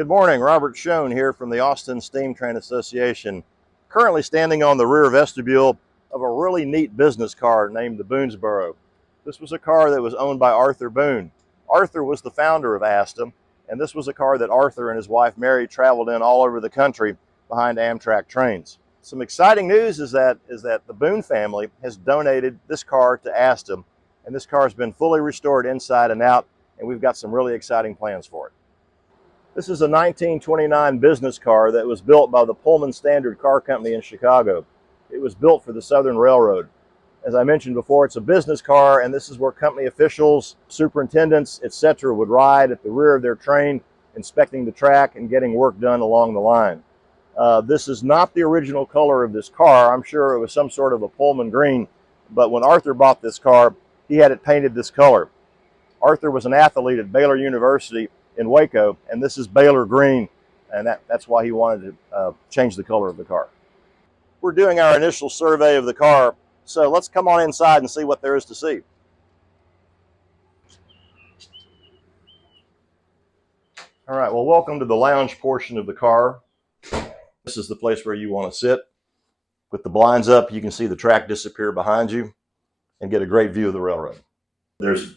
Good morning, Robert Schoen here from the Austin Steam Train Association. Currently standing on the rear vestibule of a really neat business car named the Boonesborough. This was a car that was owned by Arthur Boone. Arthur was the founder of ASTA, and this was a car that Arthur and his wife Mary traveled in all over the country behind Amtrak trains. Some exciting news is that the Boone family has donated this car to ASTA, and this car has been fully restored inside and out, and we've got some really exciting plans for it. This is a 1929 business car that was built by the Pullman Standard Car Company in Chicago. It was built for the Southern Railroad. As I mentioned before, it's a business car, and this is where company officials, superintendents, etc. would ride at the rear of their train, inspecting the track and getting work done along the line. This is not the original color of this car. I'm sure it was some sort of a Pullman green, but when Arthur bought this car, he had it painted this color. Arthur was an athlete at Baylor University in Waco, and this is Baylor green, and that's why he wanted to change the color of the car. We're doing our initial survey of the car, so let's come on inside and see what there is to see. All right, well, welcome to the lounge portion of the car. This is the place where you want to sit. With the blinds up, you can see the track disappear behind you and get a great view of the railroad. There's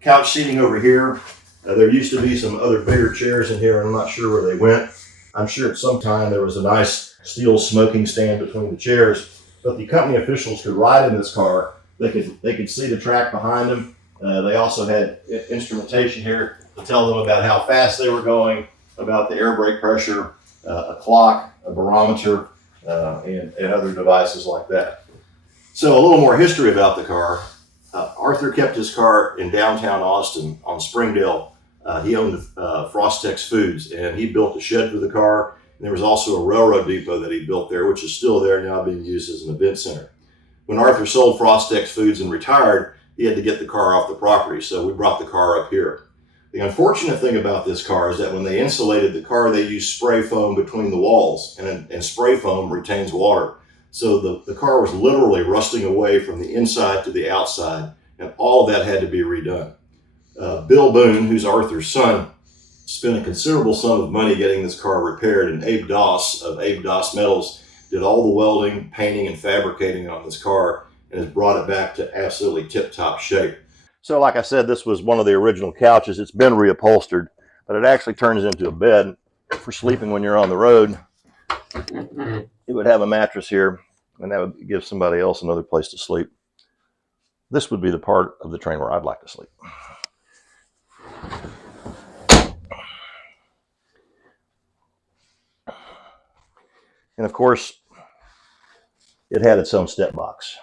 couch seating over here. There used to be some other bigger chairs in here, and I'm not sure where they went. I'm sure at some time there was a nice steel smoking stand between the chairs, but the company officials could ride in this car. They could see the track behind them. They also had instrumentation here to tell them about how fast they were going, about the air brake pressure, a clock, a barometer, and other devices like that. So a little more history about the car. Arthur kept his car in downtown Austin on Springdale. He owned Frostex Foods, and he built a shed for the car. And there was also a railroad depot that he built there, which is still there now, being used as an event center. When Arthur sold Frostex Foods and retired, he had to get the car off the property, so we brought the car up here. The unfortunate thing about this car is that when they insulated the car, they used spray foam between the walls, and spray foam retains water. So the car was literally rusting away from the inside to the outside, and all of that had to be redone. Bill Boone, who's Arthur's son, spent a considerable sum of money getting this car repaired, and Abe Doss of Abe Doss Metals did all the welding, painting, and fabricating on this car and has brought it back to absolutely tip-top shape. So like I said, this was one of the original couches. It's been reupholstered, but it actually turns into a bed for sleeping when you're on the road. It would have a mattress here, and that would give somebody else another place to sleep. This would be the part of the train where I'd like to sleep. And of course, it had its own step box.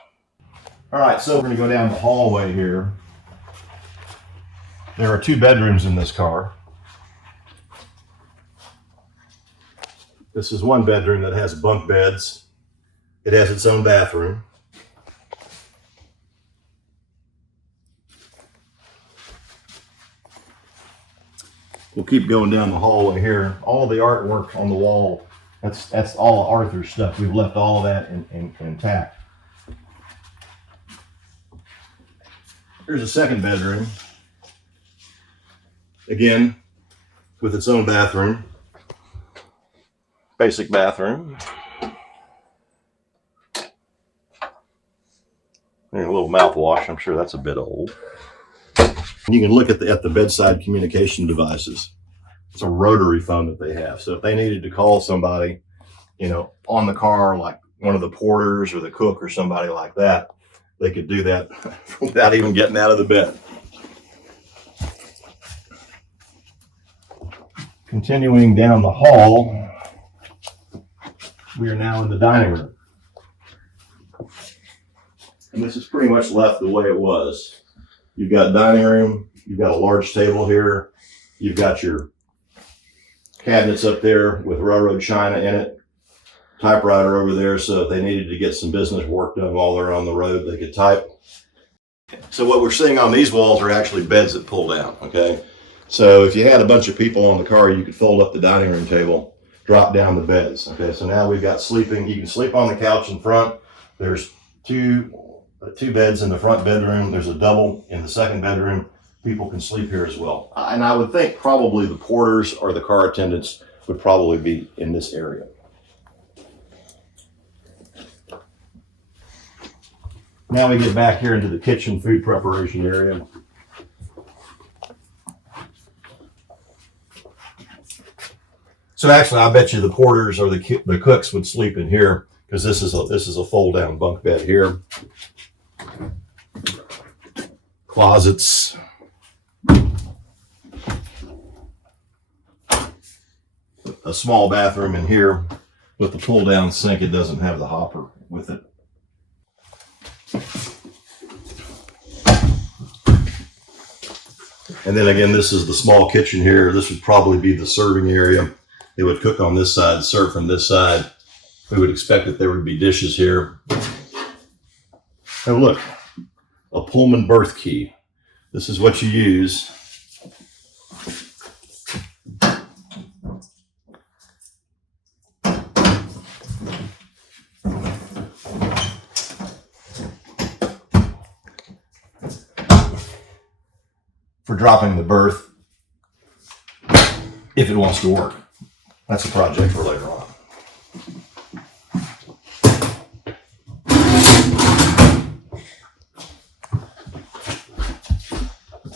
All right, so we're going to go down the hallway here. There are 2 bedrooms in this car. This is one bedroom that has bunk beds. It has its own bathroom. We'll keep going down the hallway here. All the artwork on the wall, that's all Arthur's stuff. We've left all of that intact. Here's a second bedroom. Again, with its own bathroom. Basic bathroom. There's a little mouthwash. I'm sure that's a bit old. You can look at the bedside communication devices. It's a rotary phone that they have. So if they needed to call somebody, on the car, like one of the porters or the cook or somebody like that, they could do that without even getting out of the bed. Continuing down the hall, we are now in the dining room. And this is pretty much left the way it was. You've got dining room, you've got a large table here, you've got your cabinets up there with railroad china in it, typewriter over there, so if they needed to get some business work done while they're on the road, they could type. So what we're seeing on these walls are actually beds that pull down, okay? So if you had a bunch of people on the car, you could fold up the dining room table, drop down the beds, okay? So now we've got sleeping. You can sleep on the couch in front. There's two beds in the front bedroom. There's a double in the second bedroom. People can sleep here as well. And I would think probably the porters or the car attendants would probably be in this area. Now we get back here into the kitchen food preparation area. So actually, I bet you the porters or the cooks would sleep in here, because this is a fold down bunk bed here. Closets. A small bathroom in here with the pull down sink. It doesn't have the hopper with it. And then again, this is the small kitchen here. This would probably be the serving area. They would cook on this side, serve from this side. We would expect that there would be dishes here. Oh, look, a Pullman berth key. This is what you use for dropping the berth if it wants to work. That's a project for later on.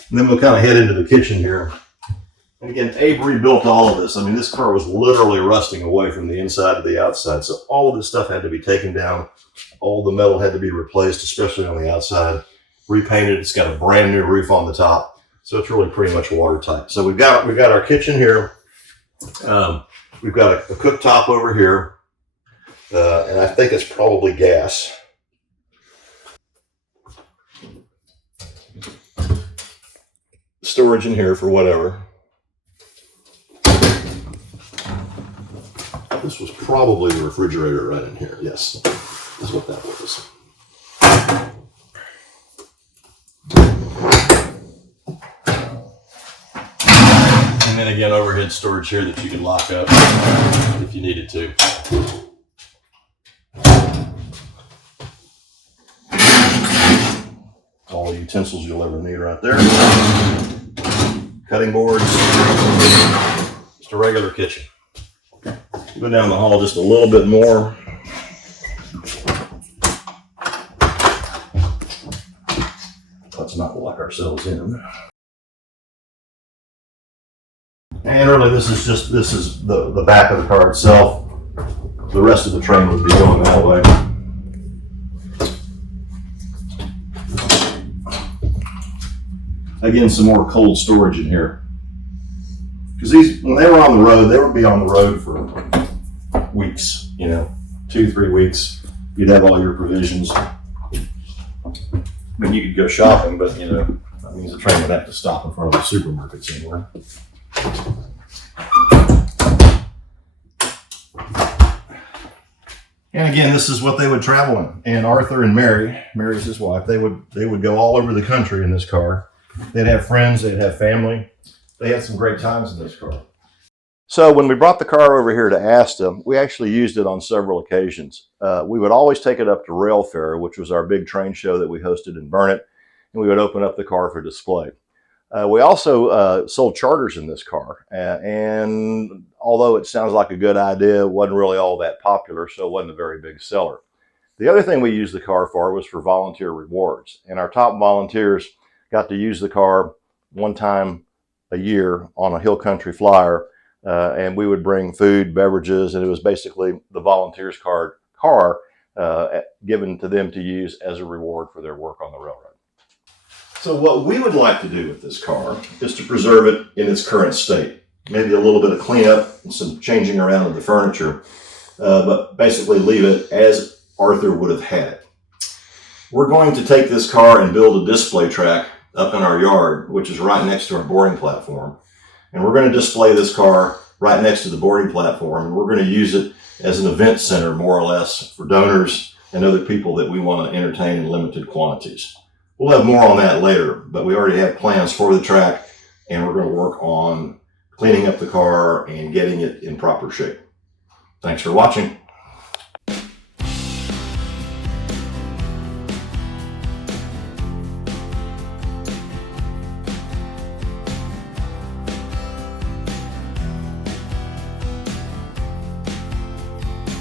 And then we'll kind of head into the kitchen here. And again, Abe rebuilt all of this. I mean, this car was literally rusting away from the inside to the outside. So all of this stuff had to be taken down. All the metal had to be replaced, especially on the outside. Repainted. It's got a brand new roof on the top. So it's really pretty much watertight. So we've got our kitchen here. We've got a cooktop over here. And I think it's probably gas. Storage in here for whatever. This was probably the refrigerator right in here. Yes, that's what that was. And then again, overhead storage here that you can lock up if you needed to. All the utensils you'll ever need right there. Cutting boards. Just a regular kitchen. Go down the hall just a little bit more. Let's not lock ourselves in. And really, this is the back of the car itself. The rest of the train would be going that way. Again, some more cold storage in here. Because when they were on the road, they would be on the road for weeks, 2-3 weeks. You'd have all your provisions. I mean, you could go shopping, but, that means the train would have to stop in front of the supermarkets anywhere. And again, this is what they would travel in. And Arthur and Mary's his wife, they would go all over the country in this car. They'd have friends, they'd have family. They had some great times in this car. So when we brought the car over here to ASTA, we actually used it on several occasions. We would always take it up to Rail Fair, which was our big train show that we hosted in Burnet, and we would open up the car for display. We also sold charters in this car, and although it sounds like a good idea, it wasn't really all that popular, so it wasn't a very big seller. The other thing we used the car for was for volunteer rewards, and our top volunteers got to use the car one time a year on a Hill Country flyer, and we would bring food, beverages, and it was basically the volunteers car given to them to use as a reward for their work on the railroad. So what we would like to do with this car is to preserve it in its current state. Maybe a little bit of cleanup and some changing around of the furniture, but basically leave it as Arthur would have had it. We're going to take this car and build a display track up in our yard, which is right next to our boarding platform. And we're going to display this car right next to the boarding platform. And we're going to use it as an event center, more or less, for donors and other people that we want to entertain in limited quantities. We'll have more on that later, but we already have plans for the track, and we're going to work on cleaning up the car and getting it in proper shape. Thanks for watching.